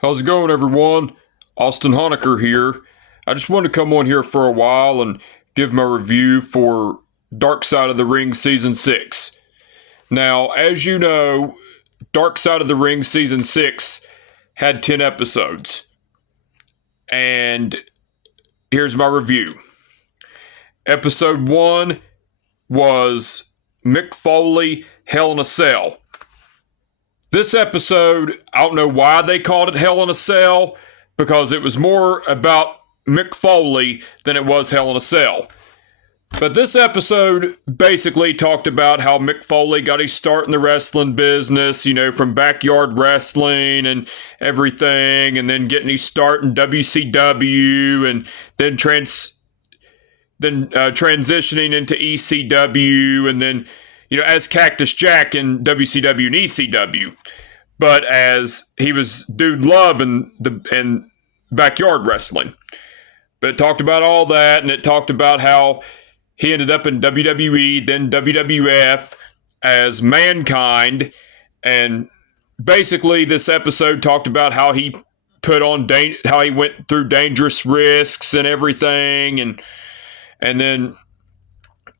How's it going, everyone? Austin Honecker here. I just wanted to come on here for a while and give my review for Dark Side of the Ring Season 6. Now, as you know, Dark Side of the Ring Season 6 had 10 episodes. And here's my review. Episode 1 was Mick Foley, Hell in a Cell. This episode, I don't know why they called it Hell in a Cell, because it was more about Mick Foley than it was Hell in a Cell. But this episode basically talked about how Mick Foley got his start in the wrestling business, from backyard wrestling and everything, and then getting his start in WCW, and then transitioning into ECW, and then as Cactus Jack in WCW and ECW, but as he was Dude Love in backyard wrestling. But it talked about all that, and it talked about how he ended up in WWE, then WWF as Mankind, and basically this episode talked about how he how he went through dangerous risks and everything, and then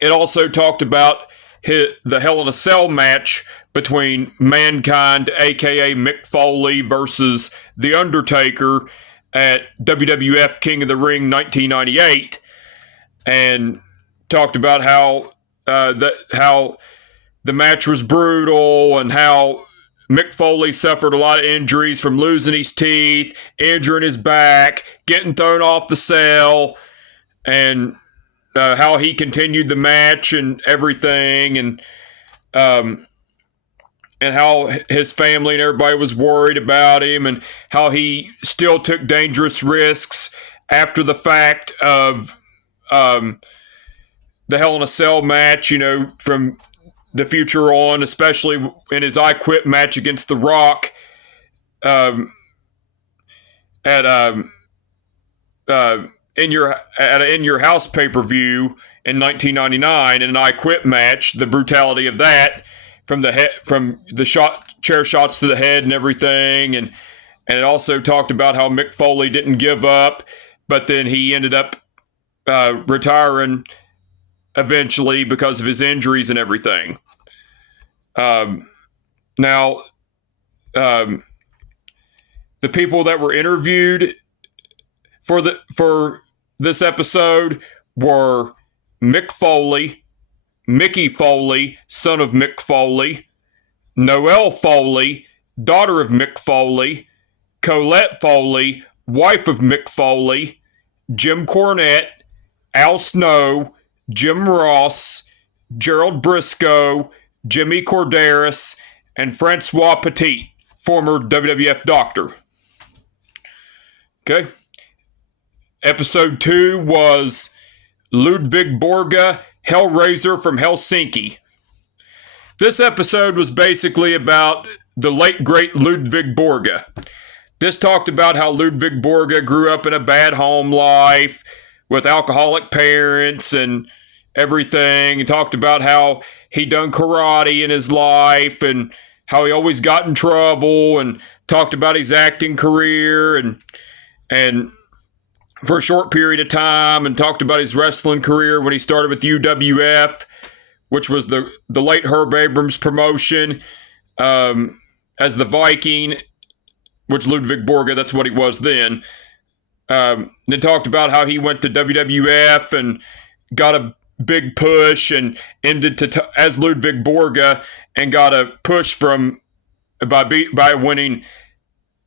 it also talked about the Hell in a Cell match between Mankind, aka Mick Foley, versus The Undertaker at WWF King of the Ring 1998, and talked about how the match was brutal and how Mick Foley suffered a lot of injuries from losing his teeth, injuring his back, getting thrown off the cell, and how he continued the match and everything, and how his family and everybody was worried about him, and how he still took dangerous risks after the fact of the Hell in a Cell match, from the future on, especially in his I Quit match against The Rock at In Your House pay-per-view in 1999, in an I Quit match, the brutality of that, from the chair shots to the head and everything, and it also talked about how Mick Foley didn't give up, but then he ended up retiring eventually because of his injuries and everything. Now, the people that were interviewed for this episode were Mick Foley, Mickey Foley, son of Mick Foley, Noelle Foley, daughter of Mick Foley, Colette Foley, wife of Mick Foley, Jim Cornette, Al Snow, Jim Ross, Gerald Briscoe, Jimmy Corderas, and Francois Petit, former WWF doctor. Okay. Episode 2 was Ludwig Borga, Hellraiser from Helsinki. This episode was basically about the late great Ludwig Borga. This talked about how Ludwig Borga grew up in a bad home life with alcoholic parents and everything. He talked about how he done karate in his life and how he always got in trouble, and talked about his acting career and for a short period of time, and talked about his wrestling career when he started with UWF, which was the late Herb Abrams promotion, as the Viking, which Ludwig Borga, that's what he was then. Then talked about how he went to WWF and got a big push and ended as Ludwig Borga, and got a push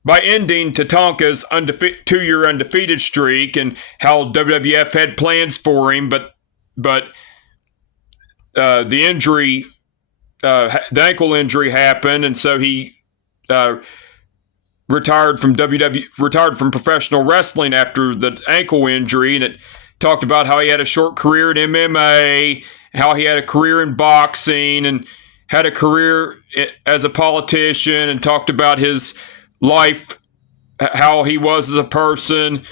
by ending Tatanka's 2-year undefeated streak, and how WWF had plans for him, but the injury, the ankle injury happened, and so he retired from professional wrestling after the ankle injury. And it talked about how he had a short career in MMA, how he had a career in boxing, and had a career as a politician, and talked about his life, how he was as a person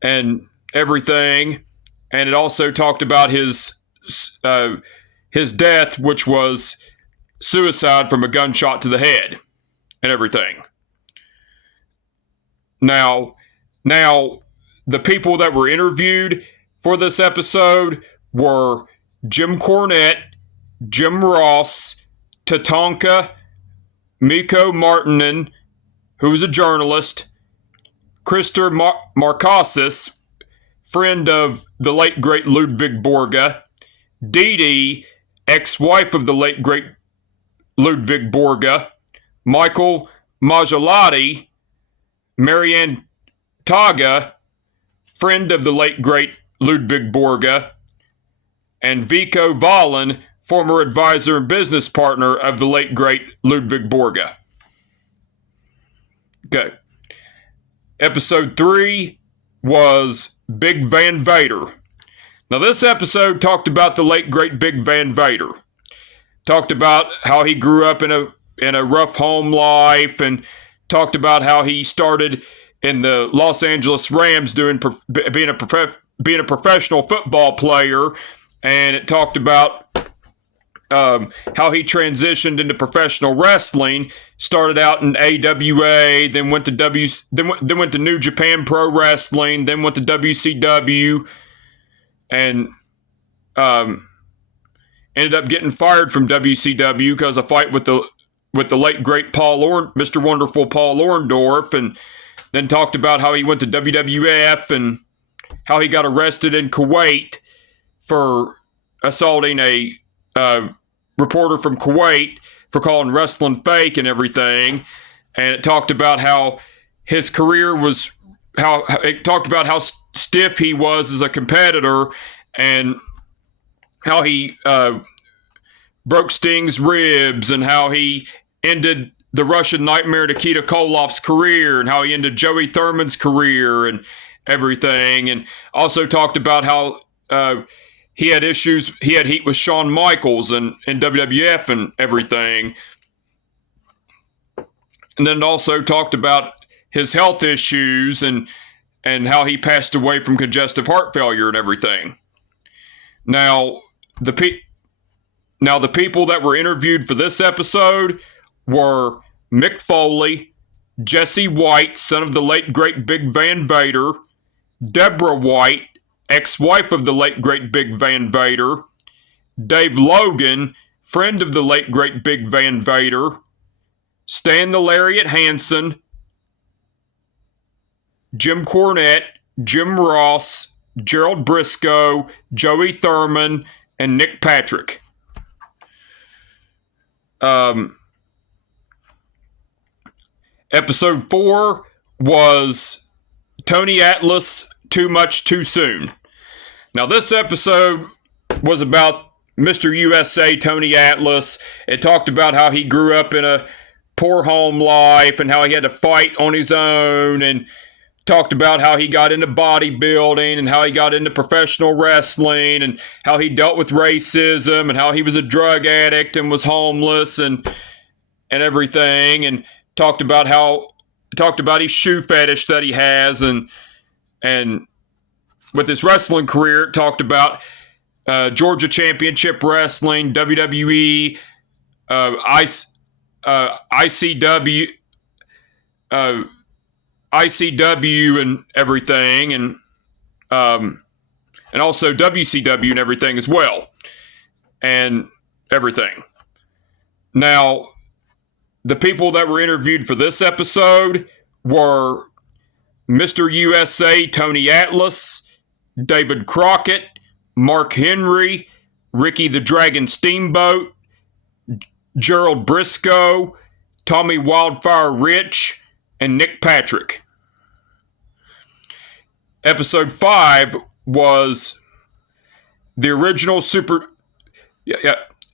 and everything. And it also talked about his death, which was suicide from a gunshot to the head and everything. Now, now, the people that were interviewed for this episode were Jim Cornette, Jim Ross, Tatanka, Mikko Martinen, who was a journalist, Krister Markasis, friend of the late great Ludwig Borga, Dee Dee, ex-wife of the late great Ludwig Borga, Michael Mazzolati, Marianne Taga, friend of the late great Ludwig Borga, and Vico Valen, former advisor and business partner of the late great Ludwig Borga. Okay. Episode 3 was Big Van Vader. Now, this episode talked about the late great Big Van Vader. Talked about how he grew up in a rough home life, and talked about how he started in the Los Angeles Rams being a professional football player, and it talked about how he transitioned into professional wrestling. Started out in AWA, then went to New Japan Pro Wrestling, then went to WCW, and ended up getting fired from WCW because of a fight with the late great Mr. Wonderful Paul Orndorff, and then talked about how he went to WWF and how he got arrested in Kuwait for assaulting a reporter from Kuwait for calling wrestling fake and everything. And it talked about how his career was, it talked about how stiff he was as a competitor, and how he broke Sting's ribs, and how he ended the Russian Nightmare Nikita Koloff's career, and how he ended Joey Thurman's career and everything. And also talked about how he had heat with Shawn Michaels and WWF and everything. And then also talked about his health issues and how he passed away from congestive heart failure and everything. Now, the people that were interviewed for this episode were Mick Foley, Jesse White, son of the late great Big Van Vader, Deborah White, ex-wife of the late great Big Van Vader, Dave Logan, friend of the late great Big Van Vader, Stan the Lariat Hansen, Jim Cornette, Jim Ross, Gerald Briscoe, Joey Thurman, and Nick Patrick. Episode 4 was Tony Atlas, Too Much Too Soon. Now, this episode was about Mr. USA, Tony Atlas. It talked about how he grew up in a poor home life and how he had to fight on his own, and talked about how he got into bodybuilding and how he got into professional wrestling and how he dealt with racism and how he was a drug addict and was homeless and everything, and talked about his shoe fetish that he has, and with his wrestling career, it talked about Georgia Championship Wrestling, WWE, ICW, and everything, and also WCW and everything as well, and everything. Now, the people that were interviewed for this episode were Mr. USA, Tony Atlas, David Crockett, Mark Henry, Ricky the Dragon Steamboat, Gerald Briscoe, Tommy Wildfire Rich, and Nick Patrick. Episode 5 was the original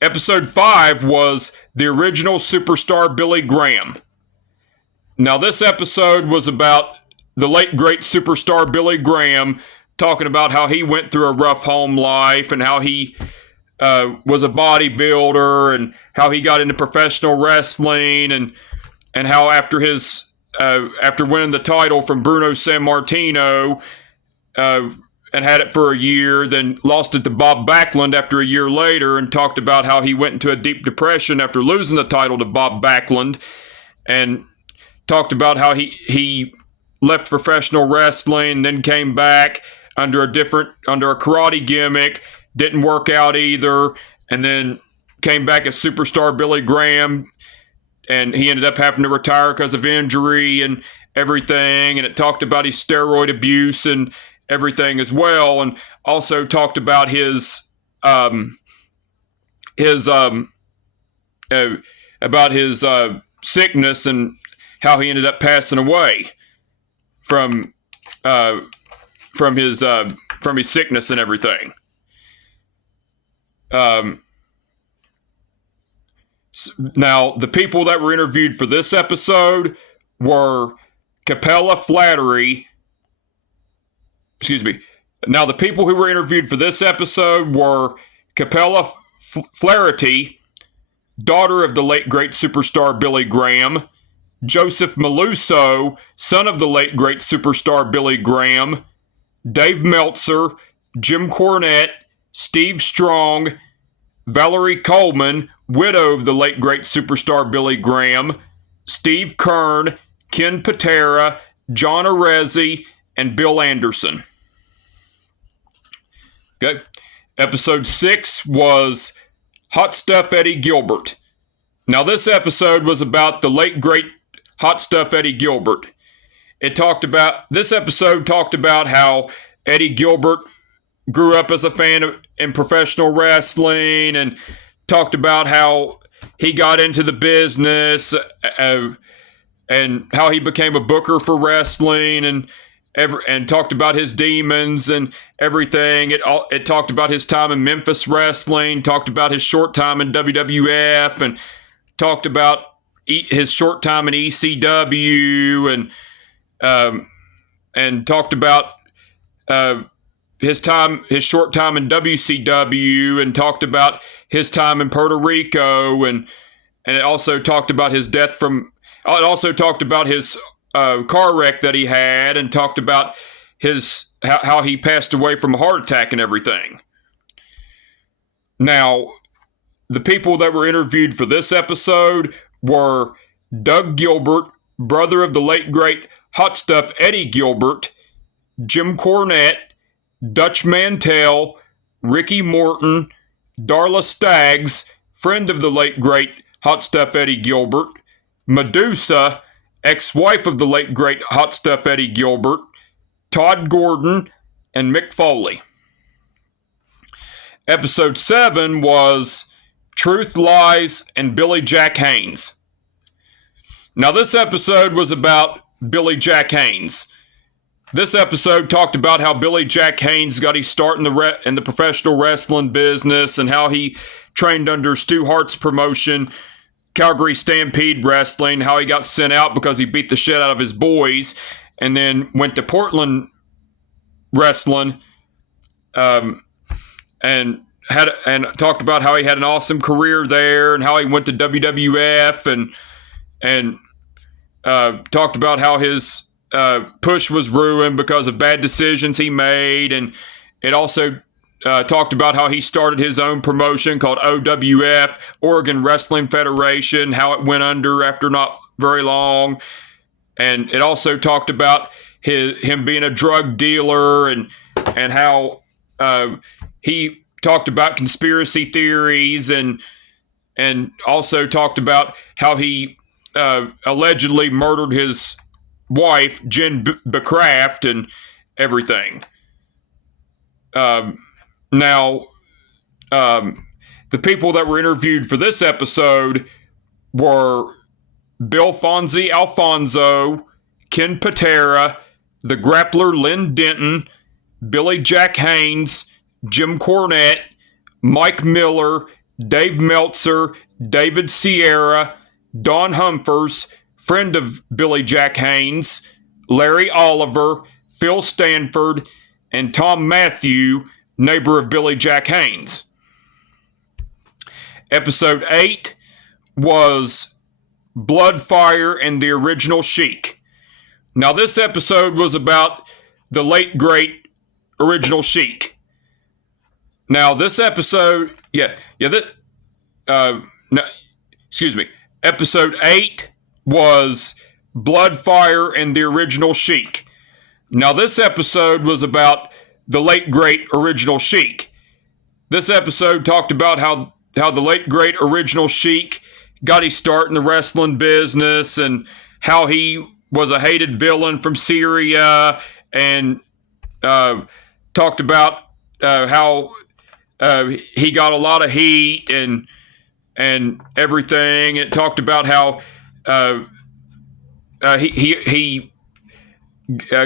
Episode 5 was the original superstar Billy Graham. Now, this episode was about the late great superstar Billy Graham, talking about how he went through a rough home life and how he was a bodybuilder and how he got into professional wrestling, and how after winning the title from Bruno Sammartino and had it for a year, then lost it to Bob Backlund after a year later, and talked about how he went into a deep depression after losing the title to Bob Backlund, and talked about how he left professional wrestling, then came back under a karate gimmick, didn't work out either, and then came back as Superstar Billy Graham, and he ended up having to retire because of injury and everything, and it talked about his steroid abuse and everything as well, and also talked about his sickness and how he ended up passing away from his sickness and everything. Now, the people that were interviewed for this episode were Capella Flattery. Excuse me. Now, the people who were interviewed for this episode were Capella Flaherty, daughter of the late great superstar Billy Graham, Joseph Maluso, son of the late great superstar Billy Graham, Dave Meltzer, Jim Cornette, Steve Strong, Valerie Coleman, widow of the late great superstar Billy Graham, Steve Kern, Ken Patera, John Arezzi, and Bill Anderson. Okay. Episode 6 was Hot Stuff Eddie Gilbert. Now, this episode was about the late great Hot Stuff Eddie Gilbert. This episode talked about how Eddie Gilbert grew up as a fan in professional wrestling, and talked about how he got into the business and how he became a booker for wrestling, and talked about his demons and everything. It talked about his time in Memphis wrestling, talked about his short time in WWF, and talked about his short time in ECW, and talked about his short time in WCW, and talked about his time in Puerto Rico, and it also talked about his death from. It also talked about his car wreck that he had, and talked about how he passed away from a heart attack and everything. Now, the people that were interviewed for this episode were Doug Gilbert, brother of the late great Hot Stuff Eddie Gilbert, Jim Cornette, Dutch Mantell, Ricky Morton, Darla Staggs, friend of the late great Hot Stuff Eddie Gilbert, Medusa, ex-wife of the late great Hot Stuff Eddie Gilbert, Todd Gordon, and Mick Foley. Episode 7 was Truth, Lies, and Billy Jack Haynes. Now, this episode was about Billy Jack Haynes. This episode talked about how Billy Jack Haynes got his start in the professional wrestling business, and how he trained under Stu Hart's promotion, Calgary Stampede Wrestling, how he got sent out because he beat the shit out of his boys, and then went to Portland Wrestling, and talked about how he had an awesome career there, and how he went to WWF, and talked about how his push was ruined because of bad decisions he made, and it also talked about how he started his own promotion called OWF, Oregon Wrestling Federation, how it went under after not very long, and it also talked about him being a drug dealer, and how he talked about conspiracy theories, and also talked about how he allegedly murdered his wife, Jen Becraft, and everything. Now, the people that were interviewed for this episode were Bill Fonzie Alfonso, Ken Patera, the grappler Lynn Denton, Billy Jack Haynes, Jim Cornette, Mike Miller, Dave Meltzer, David Sierra, Don Humphers, friend of Billy Jack Haynes, Larry Oliver, Phil Stanford, and Tom Matthew, neighbor of Billy Jack Haynes. Episode 8 was Blood, Fire, and the Original Sheik. Now, this episode was about the late, great Original Sheik. Now, this episode, Episode 8 was Blood, Fire, and the Original Sheik. Now, this episode was about the late, great Original Sheik. This episode talked about how the late, great Original Sheik got his start in the wrestling business and how he was a hated villain from Syria, and talked about how he got a lot of heat and everything. It talked about how he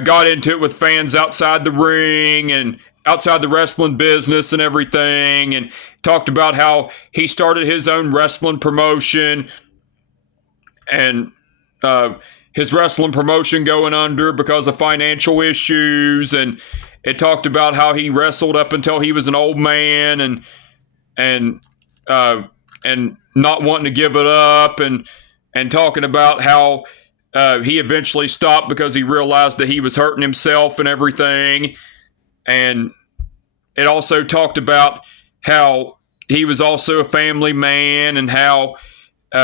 got into it with fans outside the ring and outside the wrestling business and everything, and talked about how he started his own wrestling promotion and his wrestling promotion going under because of financial issues. And it talked about how he wrestled up until he was an old man and not wanting to give it up, and talking about how he eventually stopped because he realized that he was hurting himself and everything. And it also talked about how he was also a family man and how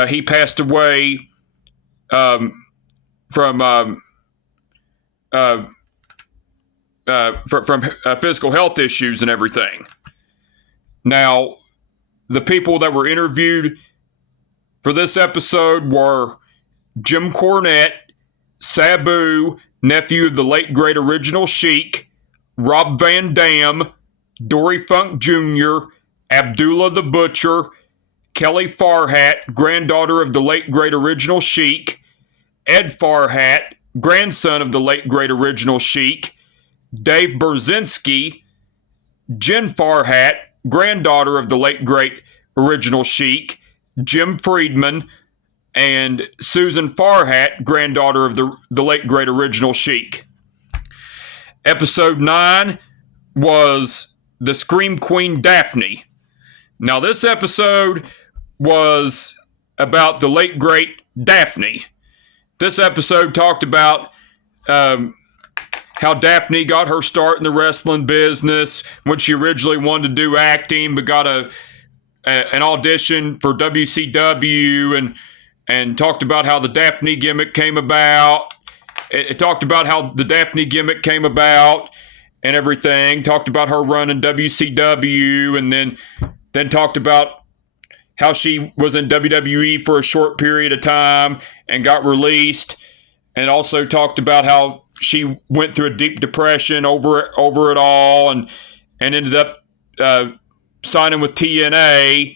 he passed away from physical health issues and everything. Now, the people that were interviewed for this episode were Jim Cornette, Sabu, nephew of the late great Original Sheik, Rob Van Dam, Dory Funk Jr., Abdullah the Butcher, Kelly Farhat, granddaughter of the late great Original Sheik, Ed Farhat, grandson of the late great Original Sheik, Dave Berzinski, Jen Farhat, granddaughter of the late great Original Sheik, Jim Friedman, and Susan Farhat, granddaughter of the late great Original Sheik. Episode 9 was the Scream Queen Daphne. Now, this episode was about the late great Daphne. This episode talked about how Daphne got her start in the wrestling business when she originally wanted to do acting, but got an audition for WCW, and talked about how the Daphne gimmick came about. It talked about how the Daphne gimmick came about and everything. Talked about her run in WCW, and then talked about how she was in WWE for a short period of time and got released. And also talked about how she went through a deep depression over it all, and ended up signing with TNA,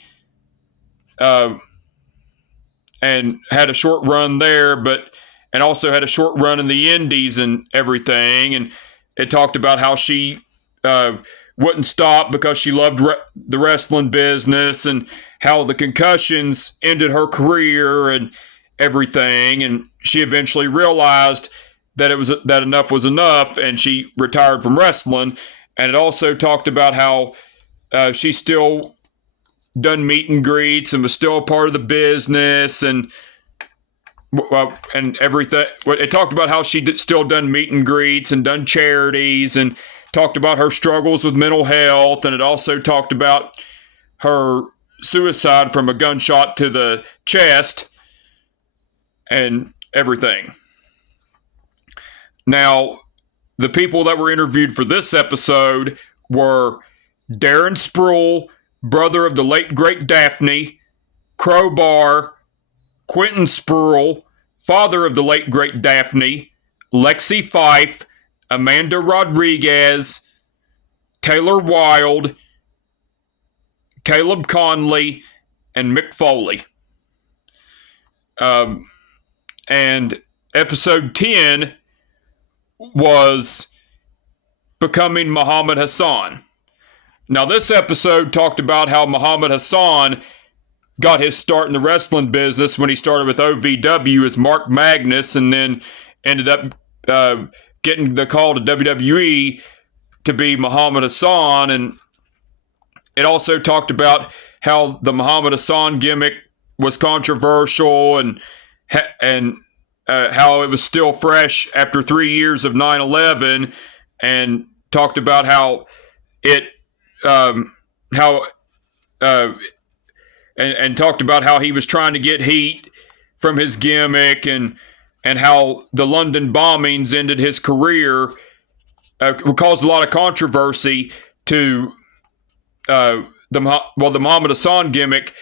and had a short run there, and also had a short run in the Indies and everything. And it talked about how she wouldn't stop because she loved the wrestling business, and how the concussions ended her career and everything. And she eventually realized that that enough was enough, and she retired from wrestling. And it also talked about how she still done meet and greets and was still a part of the business and everything. It talked about how she still done meet and greets and done charities, and talked about her struggles with mental health. And it also talked about her suicide from a gunshot to the chest and everything. Now, the people that were interviewed for this episode were Darren Sproul, brother of the late great Daphne, Crowbar, Quentin Sproul, father of the late great Daphne, Lexi Fife, Amanda Rodriguez, Taylor Wilde, Caleb Conley, and Mick Foley. And episode 10 was Becoming Muhammad Hassan. Now, this episode talked about how Muhammad Hassan got his start in the wrestling business when he started with OVW as Mark Magnus, and then ended up getting the call to WWE to be Muhammad Hassan. And it also talked about how the Muhammad Hassan gimmick was controversial, and how it was still fresh after 3 years of 9/11, and talked about how it and talked about how he was trying to get heat from his gimmick, and and how the London bombings ended his career, caused a lot of controversy to the Muhammad Hassan gimmick,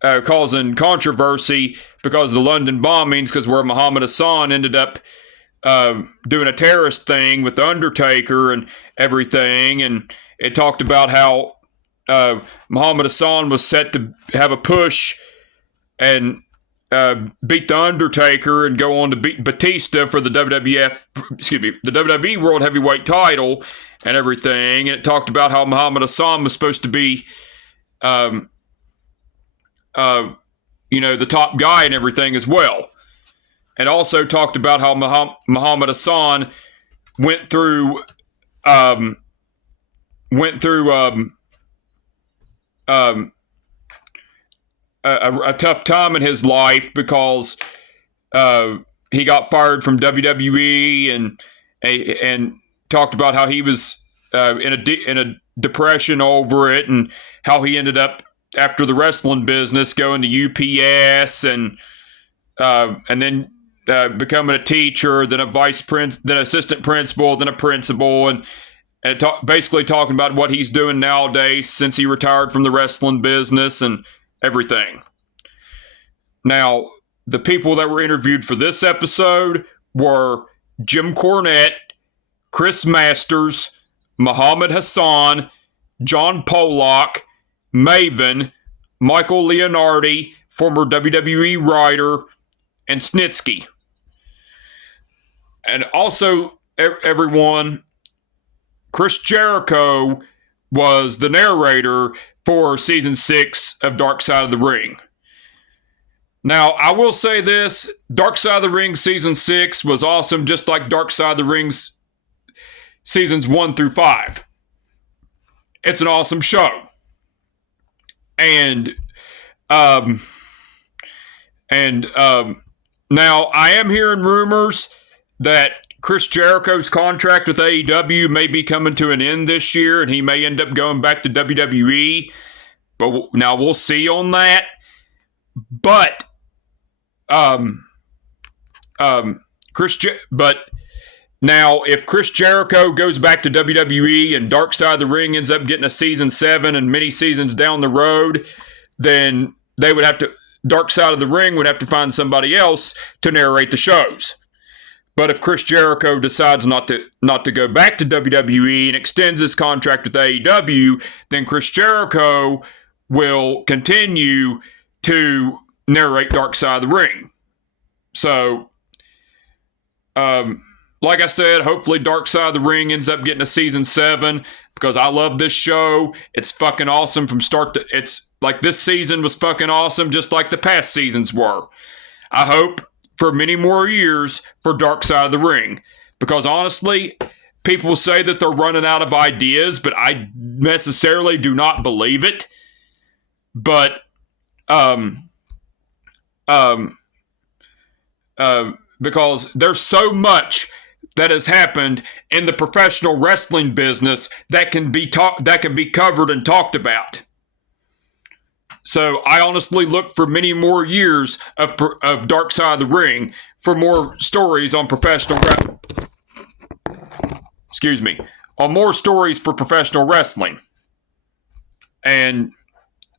causing controversy because of the London bombings, because where Muhammad Hassan ended up doing a terrorist thing with the Undertaker and everything, and it talked about how Muhammad Hassan was set to have a push and beat the Undertaker and go on to beat Batista for the the WWE World Heavyweight title and everything. And it talked about how Muhammad Hassan was supposed to be, the top guy and everything as well. And also talked about how Muhammad Hassan went through a tough time in his life because he got fired from WWE, and talked about how he was in a depression over it, and how he ended up after the wrestling business going to UPS and then becoming a teacher, then then assistant principal, then a principal, and basically talking about what he's doing nowadays since he retired from the wrestling business and everything. Now, the people that were interviewed for this episode were Jim Cornette, Chris Masters, Muhammad Hassan, John Pollock, Maven, Michael Leonardi, former WWE writer, and Snitsky. And also, everyone, Chris Jericho was the narrator for Season 6 of Dark Side of the Ring. Now, I will say this, Dark Side of the Ring Season 6 was awesome, just like Dark Side of the Ring's Seasons 1 through 5. It's an awesome show. And now I am hearing rumors that Chris Jericho's contract with AEW may be coming to an end this year, and he may end up going back to WWE. But now we'll see on that. But now if Chris Jericho goes back to WWE and Dark Side of the Ring ends up getting a Season 7 and many seasons down the road, then they would have to, Dark Side of the Ring would have to find somebody else to narrate the shows. But if Chris Jericho decides not to go back to WWE and extends his contract with AEW, then Chris Jericho will continue to narrate Dark Side of the Ring. So, like I said, hopefully Dark Side of the Ring ends up getting a Season 7, because I love this show. It's fucking awesome from start to... It's like this season was fucking awesome, just like the past seasons were. I hope for many more years for Dark Side of the Ring, because honestly, people say that they're running out of ideas, but I necessarily do not believe it. But because there's so much that has happened in the professional wrestling business that can be covered and talked about. So I honestly look for many more years of Dark Side of the Ring for more stories on more stories for professional wrestling. And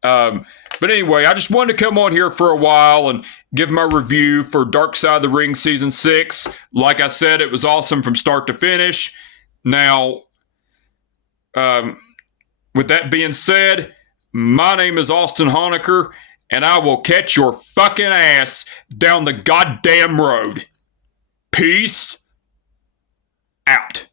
but anyway, I just wanted to come on here for a while and give my review for Dark Side of the Ring Season 6. Like I said, it was awesome from start to finish. Now, with that being said, my name is Austin Honecker, and I will catch your fucking ass down the goddamn road. Peace out.